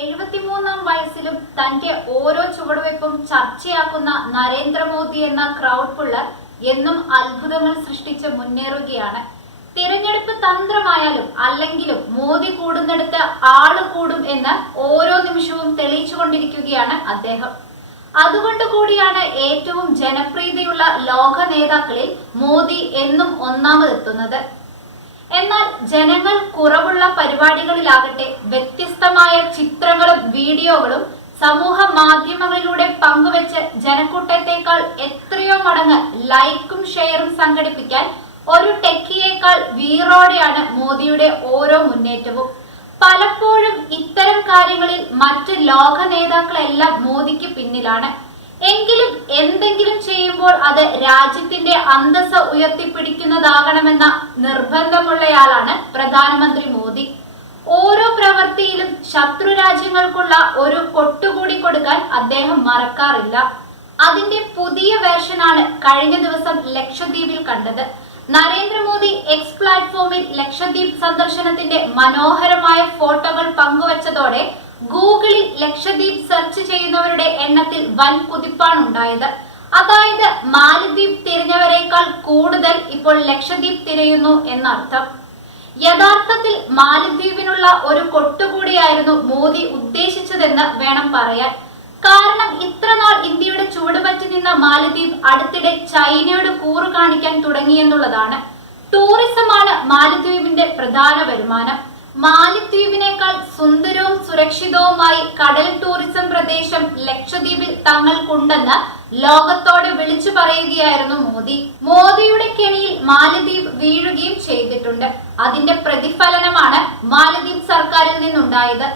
73-ാം വയസ്സിലും തന്റെ ഓരോ ചുവടുവയ്പും ചർച്ചയാക്കുന്ന നരേന്ദ്രമോദി എന്ന ക്രൗഡ് പുള്ളർ എന്നും അത്ഭുതങ്ങൾ സൃഷ്ടിച്ച് മുന്നേറുകയാണ്. തിരഞ്ഞെടുപ്പ് തന്ത്രമായാലും അല്ലെങ്കിലും മോദി കൂടുന്നിടത്ത് ആള് കൂടും എന്ന് ഓരോ നിമിഷവും തെളിയിച്ചുകൊണ്ടിരിക്കുകയാണ് അദ്ദേഹം. അതുകൊണ്ട് കൂടിയാണ് ഏറ്റവും ജനപ്രീതിയുള്ള ലോക നേതാക്കളിൽ മോദി എന്നും ഒന്നാമതെത്തുന്നത്. എന്നാൽ ജനങ്ങൾ കുറവുള്ള പരിപാടികളിലാകട്ടെ വ്യത്യസ്തമായ ചിത്രങ്ങളും വീഡിയോകളും സമൂഹ മാധ്യമങ്ങളിലൂടെ പങ്കുവെച്ച് ജനക്കൂട്ടത്തേക്കാൾ എത്രയോ മടങ്ങ് ലൈക്കും ഷെയറും സംഘടിപ്പിക്കാൻ ഒരു ടെക്കിയേക്കാൾ വീറോടെയാണ് മോദിയുടെ ഓരോ മുന്നേറ്റവും. പലപ്പോഴും ഇത്തരം കാര്യങ്ങളിൽ മറ്റ് ലോക നേതാക്കളെല്ലാം മോദിക്ക് പിന്നിലാണ്. എങ്കിലും എന്തെങ്കിലും ചെയ്യുമ്പോൾ അത് രാജ്യത്തിന്റെ അന്തസ്സ് ഉയർത്തിപ്പിടിക്കുന്നതാകണമെന്ന നിർബന്ധമുള്ളയാളാണ് പ്രധാനമന്ത്രി മോദി. ഓരോ പ്രവൃത്തിയിലും ശത്രു രാജ്യങ്ങൾക്കുള്ള ഒരു കൊട്ടുകൂടി കൊടുക്കാൻ അദ്ദേഹം മറക്കാറില്ല. അതിന്റെ പുതിയ വേർഷനാണ് കഴിഞ്ഞ ദിവസം ലക്ഷദ്വീപിൽ കണ്ടത്. നരേന്ദ്രമോദി എക്സ് പ്ലാറ്റ്ഫോമിൽ ലക്ഷദ്വീപ് സന്ദർശനത്തിന്റെ മനോഹരമായ ഫോട്ടോകൾ പങ്കുവച്ചതോടെ ഗൂഗിളിൽ ലക്ഷദ്വീപ് സെർച്ച് ചെയ്യുന്നവരുടെ എണ്ണത്തിൽ വൻ കുതിപ്പാണുണ്ടായത്. അതായത് മാലദ്വീപ് തിരഞ്ഞവരെക്കാൾ കൂടുതൽ ഇപ്പോൾ ലക്ഷദ്വീപ് തിരയുന്നു എന്നർത്ഥം. യഥാർത്ഥത്തിൽ മാലദ്വീപിനുള്ള ഒരു കൊട്ടുകൂടിയായിരുന്നു മോദി ഉദ്ദേശിച്ചതെന്ന് വേണം പറയാൻ. കാരണം ഇത്രനാൾ ഇന്ത്യയുടെ ചുവടുപറ്റി നിന്ന മാലദ്വീപ് അടുത്തിടെ ചൈനയോട് കൂറു കാണിക്കാൻ തുടങ്ങിയെന്നുള്ളതാണ്. ടൂറിസമാണ് മാലദ്വീപിന്റെ പ്രധാന വരുമാനം. മാലദ്വീപിനേക്കാൾ സുന്ദരവും സുരക്ഷിതവുമായി കടൽ ടൂറിസം പ്രദേശം ലക്ഷദ്വീപിൽ തങ്ങൾക്കുണ്ടെന്ന് ലോകത്തോട് വിളിച്ചു പറയുകയായിരുന്നു മോദി. മോദിയുടെ കെണിയിൽ മാലദ്വീപ് വീഴുകയും ചെയ്തിട്ടുണ്ട്. അതിന്റെ പ്രതിഫലനമാണ് മാലദ്വീപ് സർക്കാരിൽ നിന്നുണ്ടായത്.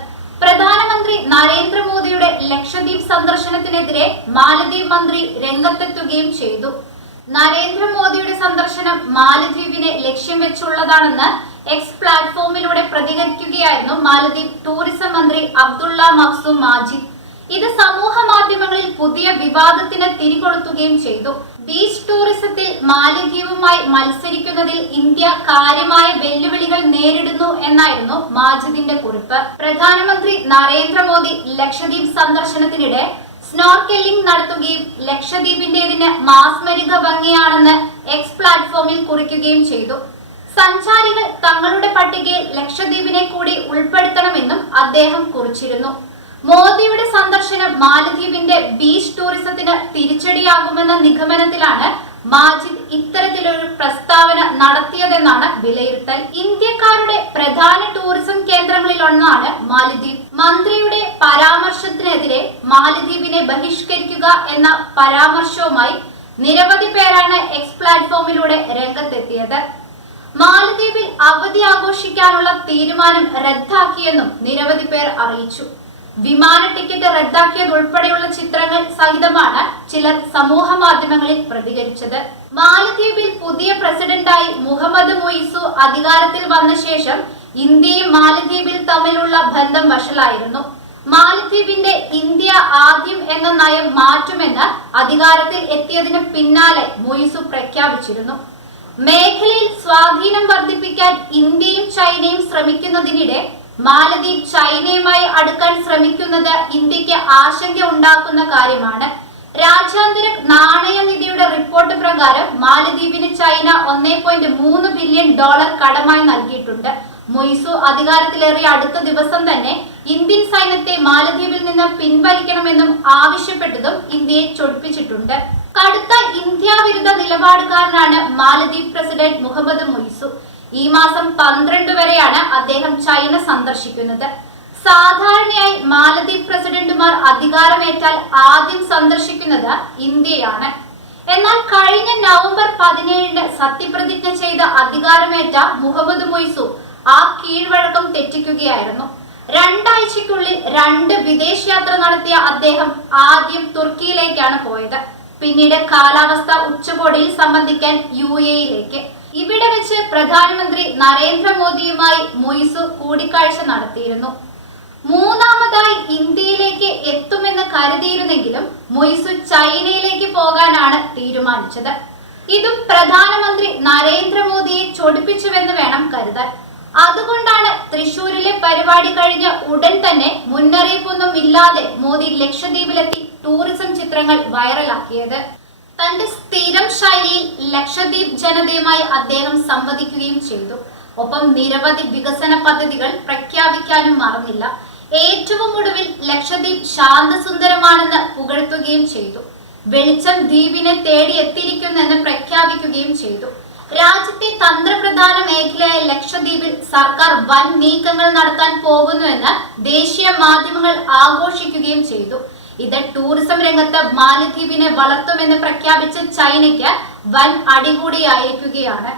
പ്രധാനമന്ത്രി നരേന്ദ്രമോദിയുടെ ലക്ഷദ്വീപ് സന്ദർശനത്തിനെതിരെ മാലദ്വീപ് മന്ത്രി രംഗത്തെത്തുകയും ചെയ്തു. നരേന്ദ്രമോദിയുടെ സന്ദർശനം മാലദ്വീപിനെ ലക്ഷ്യം വെച്ചുള്ളതാണെന്ന് എക്സ് പ്ലാറ്റ്ഫോമിലൂടെ പ്രതികരിക്കുകയായിരുന്നു മാലദ്വീപ് ടൂറിസം മന്ത്രി അബ്ദുള്ള മഖ്സൂം മാജിദ്. ഇത് സമൂഹ മാധ്യമങ്ങളിൽ പുതിയ വിവാദത്തിന് തിരികൊളുത്തുകയും ചെയ്തു. ബീച്ച് ടൂറിസത്തിൽ മാലദ്വീപുമായി മത്സരിക്കുന്നതിൽ ഇന്ത്യ കാര്യമായ വെല്ലുവിളികൾ നേരിടുന്നു എന്നായിരുന്നു മാജിദിന്റെ കുറിപ്പ്. പ്രധാനമന്ത്രി നരേന്ദ്രമോദി ലക്ഷദ്വീപ് സന്ദർശനത്തിനിടെ സ്നോർക്കെല്ലിംഗ് നടത്തുകയും ലക്ഷദ്വീപിന്റേതിന് മാസ്മരിക ഭംഗിയാണെന്ന് എക്സ് പ്ലാറ്റ്ഫോമിൽ കുറിക്കുകയും ചെയ്തു. സഞ്ചാരികൾ തങ്ങളുടെ പട്ടികയിൽ ലക്ഷദ്വീപിനെ കൂടി ഉൾപ്പെടുത്തണമെന്നും അദ്ദേഹം കുറിച്ചിരുന്നു. മോദിയുടെ സന്ദർശനം മാലദ്വീപിന്റെ ബീച്ച് ടൂറിസത്തിന് തിരിച്ചടിയാകുമെന്ന നിഗമനത്തിലാണ് മാജിദ് ഇത്തരത്തിലൊരു പ്രസ്താവന നടത്തിയതെന്നാണ് വിലയിരുത്തൽ. ഇന്ത്യക്കാരുടെ പ്രധാന ടൂറിസം കേന്ദ്രങ്ങളിലൊന്നാണ് മാലദ്വീപ്. മന്ത്രിയുടെ പരാമർശത്തിനെതിരെ മാലദ്വീപിനെ ബഹിഷ്കരിക്കുക എന്ന പരാമർശവുമായി നിരവധി പേരാണ് എക്സ് പ്ലാറ്റ്ഫോമിലൂടെ രംഗത്തെത്തിയത്. മാലദ്വീപിൽ അവധി ആഘോഷിക്കാനുള്ള തീരുമാനം റദ്ദാക്കിയെന്നും നിരവധി പേർ അറിയിച്ചു. വിമാന ടിക്കറ്റ് റദ്ദാക്കിയതുൾപ്പെടെയുള്ള ചിത്രങ്ങൾ സഹിതമാണ് ചിലർ സമൂഹ മാധ്യമങ്ങളിൽ പ്രതികരിച്ചത്. മാലദ്വീപിൽ പുതിയ പ്രസിഡന്റായി മുഹമ്മദ് മുയിസു അധികാരത്തിൽ വന്ന ശേഷം ഇന്ത്യയും മാലദ്വീപിൽ തമ്മിലുള്ള ബന്ധം വഷളായിരുന്നു. മാലദ്വീപിന്റെ ഇന്ത്യ ആദ്യം എന്ന നയം മാറ്റുമെന്ന് അധികാരത്തിൽ എത്തിയതിന് പിന്നാലെ മുയിസു പ്രഖ്യാപിച്ചിരുന്നു. മേഖലയിൽ സ്വാധീനം വർദ്ധിപ്പിക്കാൻ ഇന്ത്യയും ചൈനയും ശ്രമിക്കുന്നതിനിടെ മാലദ്വീപ് ചൈനയുമായി അടുക്കാൻ ശ്രമിക്കുന്നത് ഇന്ത്യക്ക് ആശങ്ക ഉണ്ടാക്കുന്ന കാര്യമാണ്. രാജ്യാന്തര നാണയനിധിയുടെ റിപ്പോർട്ട് പ്രകാരം മാലദ്വീപിന് ചൈന $1.3 ബില്യൺ കടമായി നൽകിയിട്ടുണ്ട്. മുയിസു അധികാരത്തിലേറിയ അടുത്ത ദിവസം തന്നെ ഇന്ത്യൻ സൈന്യത്തെ മാലദ്വീപിൽ നിന്ന് പിൻവലിക്കണമെന്നും ആവശ്യപ്പെട്ടതും ഇന്ത്യയെ ചൊടിപ്പിച്ചിട്ടുണ്ട്. കടുത്ത ഇന്ത്യ വിരുദ്ധ നിലപാടുകാരനാണ് മാലദ്വീപ് പ്രസിഡന്റ് മുഹമ്മദ് മുയിസു. ഈ മാസം 12 വരെയാണ് അദ്ദേഹം ചൈന സന്ദർശിക്കുന്നത്. സാധാരണയായി മാലദ്വീപ് പ്രസിഡന്റുമാർ അധികാരമേറ്റാൽ ആദ്യം സന്ദർശിക്കുന്നത് ഇന്ത്യയാണ്. എന്നാൽ കഴിഞ്ഞ നവംബർ 17-ന് സത്യപ്രതിജ്ഞ ചെയ്ത് അധികാരമേറ്റ മുഹമ്മദ് മുയിസു ആ കീഴ്വഴക്കം തെറ്റിക്കുകയായിരുന്നു. 2 ആഴ്ചയ്ക്കുള്ളിൽ 2 വിദേശയാത്ര നടത്തിയ അദ്ദേഹം ആദ്യം തുർക്കിയിലേക്കാണ് പോയത്. പിന്നീട് കാലാവസ്ഥ ഉച്ചകോടിയിൽ സംബന്ധിക്കാൻ UAE-യിലേക്ക്. ഇവിടെ വെച്ച് പ്രധാനമന്ത്രി നരേന്ദ്രമോദിയുമായി മുയിസു കൂടിക്കാഴ്ച നടത്തിയിരുന്നു. മൂന്നാമതായി ഇന്ത്യയിലേക്ക് എത്തുമെന്ന് കരുതിയിരുന്നെങ്കിലും മുയിസു ചൈനയിലേക്ക് പോകാനാണ് തീരുമാനിച്ചത്. ഇതും പ്രധാനമന്ത്രി നരേന്ദ്രമോദിയെ ചൊടിപ്പിച്ചുവെന്ന് വേണം കരുതാൻ. അതുകൊണ്ടാണ് തൃശൂരിലെ പരിപാടി കഴിഞ്ഞ ഉടൻ തന്നെ മുന്നറിയിപ്പൊന്നും ഇല്ലാതെ മോദി ലക്ഷദ്വീപിലെത്തി ടൂറിസം ചിത്രങ്ങൾ വൈറലാക്കിയത്. തന്റെ സ്ഥിരം ശൈലിയിൽ ലക്ഷദ്വീപ് ജനതയുമായി അദ്ദേഹം സംവദിക്കുകയും ചെയ്തു. ഒപ്പം നിരവധി വികസന പദ്ധതികൾ പ്രഖ്യാപിക്കാനും മറന്നില്ല. ഏറ്റവും ഒടുവിൽ ലക്ഷദ്വീപ് ശാന്തസുന്ദരമാണെന്ന് പുകഴ്ത്തുകയും ചെയ്തു. വെളിച്ചം ദ്വീപിനെ തേടി എത്തിയിരിക്കുന്നെന്ന് പ്രഖ്യാപിക്കുകയും ചെയ്തു. രാജ്യത്തെ തന്ത്രപ്രധാന മേഖലയായ ലക്ഷദ്വീപിൽ സർക്കാർ വൻ നീക്കങ്ങൾ നടത്താൻ പോകുന്നുവെന്ന് ദേശീയ മാധ്യമങ്ങൾ ആഘോഷിക്കുകയും ചെയ്തു. ഇത് ടൂറിസം രംഗത്ത് മാലദ്വീപിനെ വളർത്തുമെന്ന് പ്രഖ്യാപിച്ച ചൈനയ്ക്ക് വൻ അടികൂടിയായിരിക്കുകയാണ്.